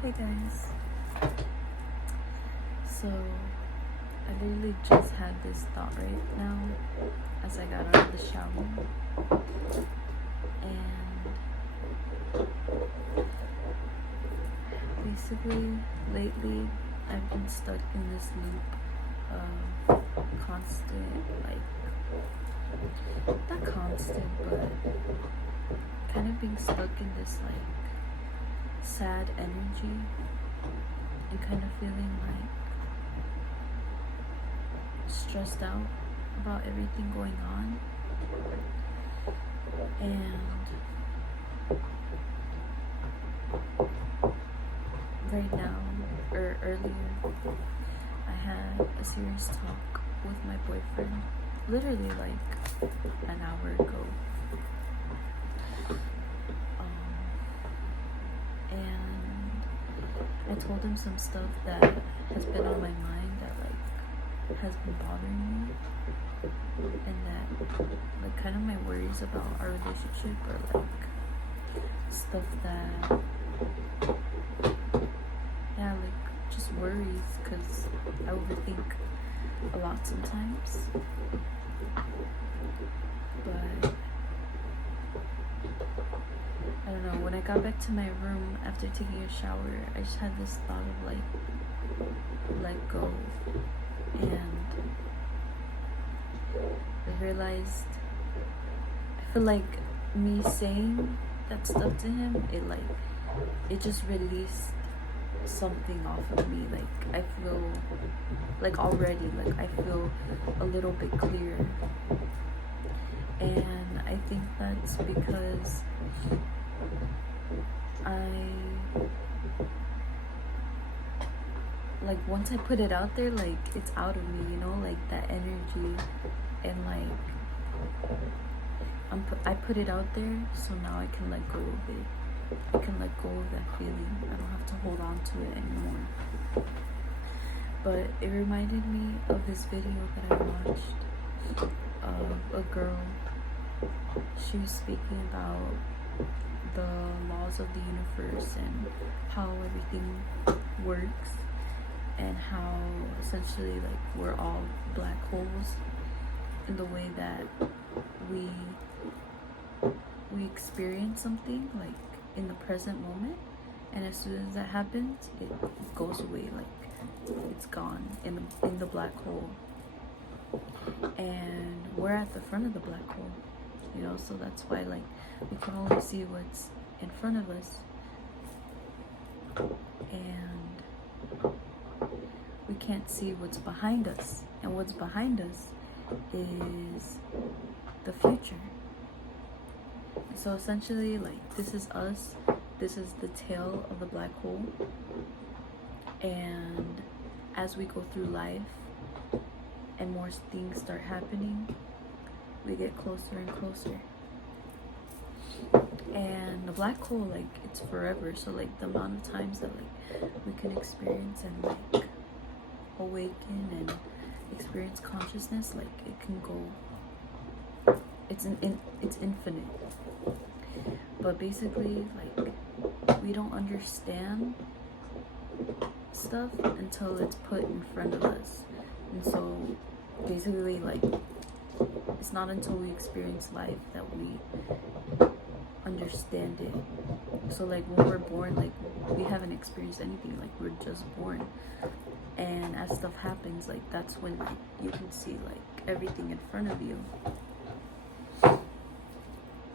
Hey guys. So, I literally just had this thought right now as I got out of the shower. And basically, lately, I've been stuck in this loop of constant, not constant, but kind of being stuck in this, sad energy and kind of feeling, stressed out about everything going on. And right now, or earlier, I had a serious talk with my boyfriend, literally an hour ago. And I told him some stuff that has been on my mind that has been bothering me, and that kind of my worries about our relationship are stuff that just worries, because I overthink a lot sometimes. But I don't know, when I got back to my room after taking a shower, I just had this thought of let go. And I realized, I feel like me saying that stuff to him, it just released something off of me. I feel already, I feel a little bit clearer. And I think that's because once I put it out there, it's out of me, that energy, and I put it out there, so now I can let go of it. I can let go of that feeling. I don't have to hold on to it anymore. But it reminded me of this video that I watched of a girl. She was speaking about the laws of the universe and how everything works, and how essentially we're all black holes in the way that we experience something in the present moment, and as soon as that happens, it goes away, it's gone in the black hole, and we're at the front of the black hole, so that's why we can only see what's in front of us, and we can't see what's behind us, and what's behind us is the future. So essentially, this is us, this is the tail of the black hole, and as we go through life and more things start happening, we get closer and closer. And the black hole, it's forever, so the amount of times that we can experience and awaken and experience consciousness, it can go, it's infinite. But basically, we don't understand stuff until it's put in front of us. And so basically, it's not until we experience life that we understand it. So when we're born, we haven't experienced anything, we're just born. And as stuff happens, that's when you can see everything in front of you.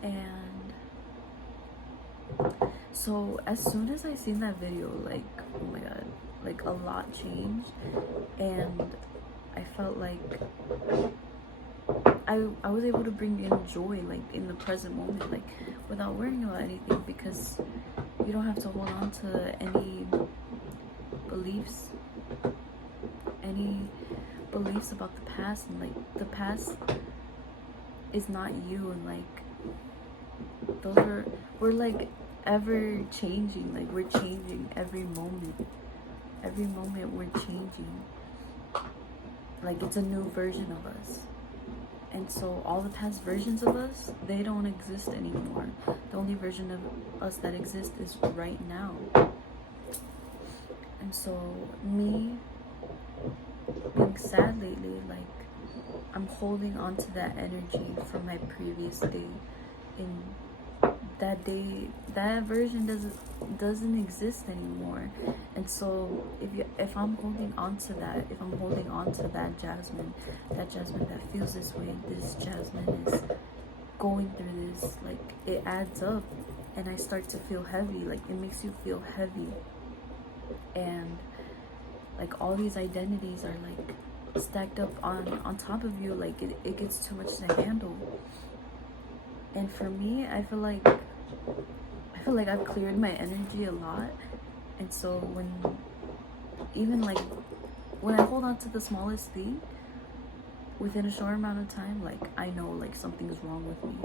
And so as soon as I seen that video, oh my god, a lot changed, and I felt I was able to bring in joy in the present moment, without worrying about anything, because you don't have to hold on to any beliefs about the past, and the past is not you, and we're ever changing, we're changing every moment we're changing, it's a new version of us. And so all the past versions of us, they don't exist anymore. The only version of us that exists is right now. And so me being sad lately, like I'm holding on to that energy from my previous day. In that day, that version doesn't exist anymore. And so if I'm holding on to that, if I'm holding on to that Jasmine that feels this way, this Jasmine is going through this, like it adds up, and I start to feel heavy. Like it makes you feel heavy, and like all these identities are like stacked up on top of you. Like it gets too much to handle. And for me, I feel like I've cleared my energy a lot. And so even like when I hold on to the smallest thing within a short amount of time, like I know like something's wrong with me.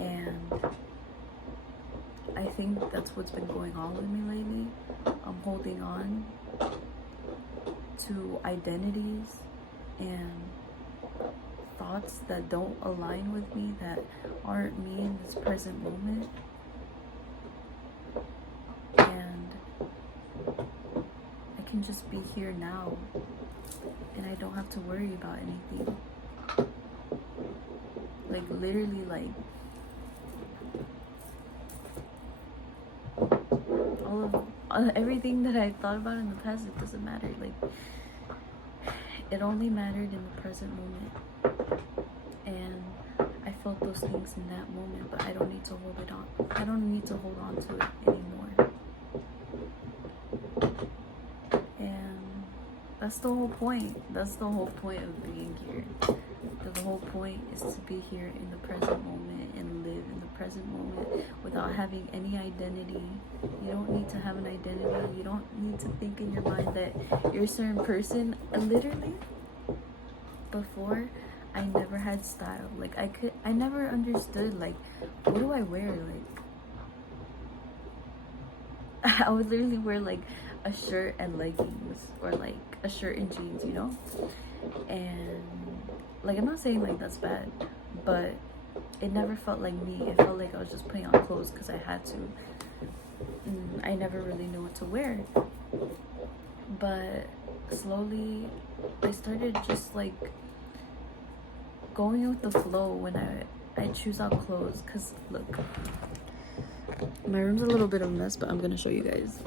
And I think that's what's been going on with me lately. I'm holding on to identities and thoughts that don't align with me, that aren't me in this present moment. And I can just be here now, and I don't have to worry about anything. Like literally, like everything that I thought about in the past, it doesn't matter. Like it only mattered in the present moment. And I felt those things in that moment, but I don't need to hold it on. I don't need to hold on to it anymore. And that's the whole point. That's the whole point of being here. The whole point is to be here in the present moment and live in the present moment without having any identity. You don't need to have an identity. You don't need to think in your mind that you're a certain person. Literally, before, I never had style. Like I never understood, like, what do I wear? Like I would literally wear like a shirt and leggings, or like a shirt and jeans, you know? And like I'm not saying like that's bad, but it never felt like me. It felt like I was just putting on clothes because I had to. I never really knew what to wear. But slowly I started just like going with the flow when I choose out clothes. Because look, my room's a little bit of a mess, but I'm gonna show you guys.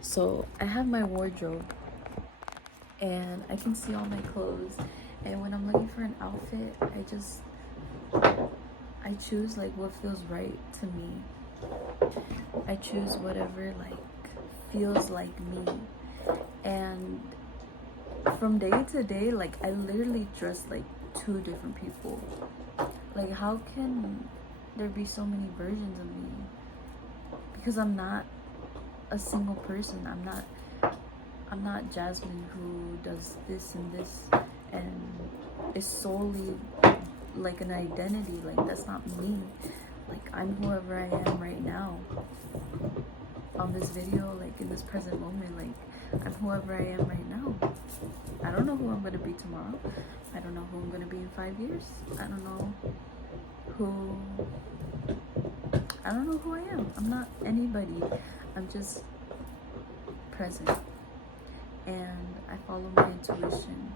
So I have my wardrobe and I can see all my clothes, and when I'm looking for an outfit, I choose like what feels right to me. I choose whatever like feels like me. And from day to day, like I literally dress like two different people. Like how can there be so many versions of me? Because I'm not a single person. I'm not Jasmine who does this and this and is solely like an identity. Like that's not me. Like I'm whoever I am right now on this video, like in this present moment. Like I'm whoever I am right now. I don't know who I'm gonna be tomorrow. I don't know who I'm gonna be in 5 years. I don't know who I am. I'm not anybody. I'm just present, and I follow my intuition.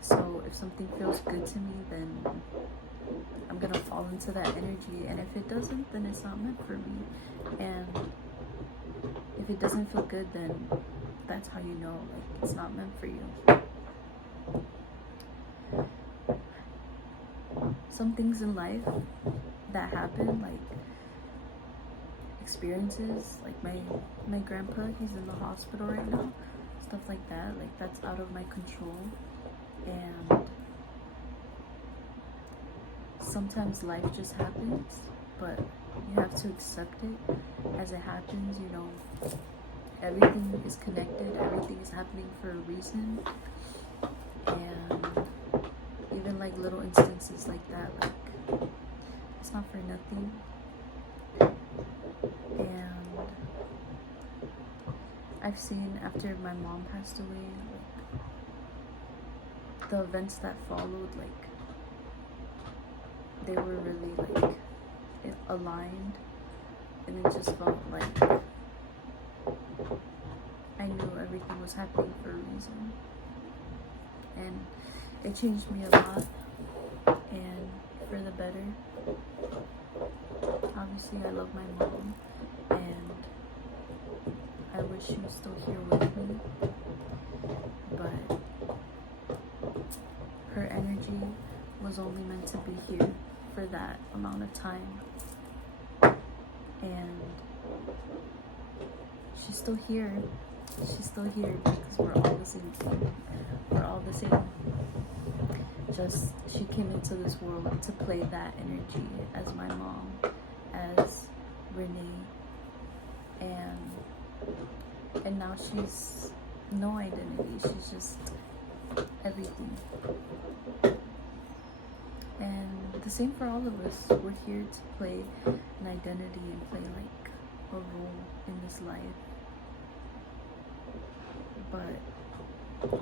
So if something feels good to me, then I'm gonna fall into that energy, and if it doesn't, then it's not meant for me. And if it doesn't feel good, then that's how you know like it's not meant for you. Some things in life that happen, like experiences, like my grandpa, he's in the hospital right now, stuff like that, like that's out of my control. And sometimes life just happens, but you have to accept it as it happens. You know, everything is connected, everything is happening for a reason. And even like little instances like that, like it's not for nothing. And I've seen after my mom passed away, like the events that followed, like they were really like aligned and it just felt like I knew everything was happening for a reason. And it changed me a lot, and for the better. Obviously, I love my mom, and I wish she was still here with me, but her energy was only meant to be here for that amount of time. And she's still here. She's still here because we're all the same thing. We're all the same. Just she came into this world to play that energy as my mom, as Renee, and now she's no identity. She's just everything. And the same for all of us. We're here to play an identity and play like a role in this life. But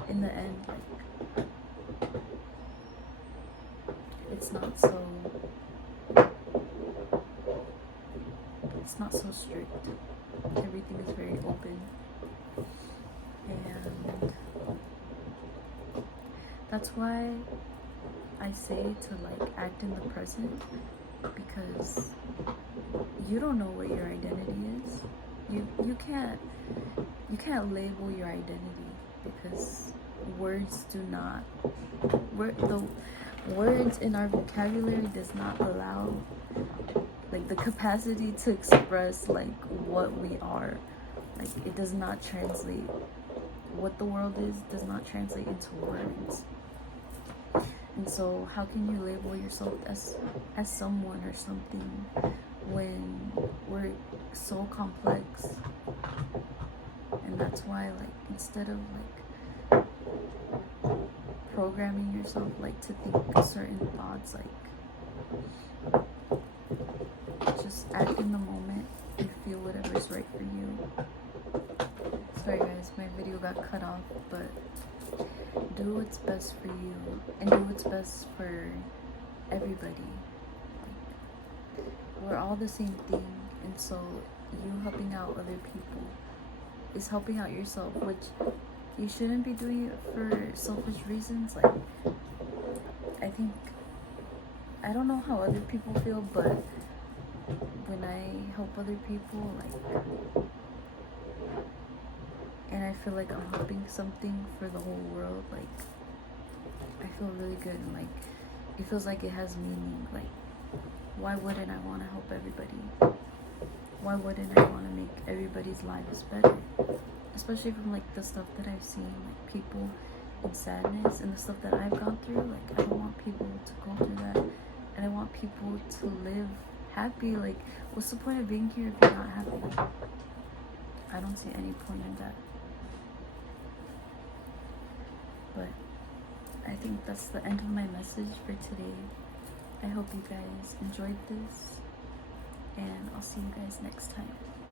in the end, like, it's not so strict. Everything is very open, and that's why I say to like act in the present, because you don't know what your identity is. You can't label your identity, because words do not, the words in our vocabulary does not allow like the capacity to express like what we are. Like it does not translate. What the world is does not translate into words. And so how can you label yourself as someone or something when we're so complex? And that's why like instead of like programming yourself like to think certain thoughts, like just act in the moment and feel whatever's right for you. Sorry guys, my video got cut off, but do what's best for you and do what's best for everybody. We're all the same thing, and so you helping out other people is helping out yourself, which you shouldn't be doing it for selfish reasons. Like I don't know how other people feel, but when I help other people, like, and I feel like I'm helping something for the whole world, like I feel really good, and like it feels like it has meaning. Like why wouldn't I want to help everybody? Why wouldn't I want to make everybody's lives better? Especially from like the stuff that I've seen, like people in sadness and the stuff that I've gone through. Like I don't want people to go through that, and I want people to live happy. Like what's the point of being here if you're not happy? I don't see any point in that. But I think that's the end of my message for today. I hope you guys enjoyed this, and I'll see you guys next time.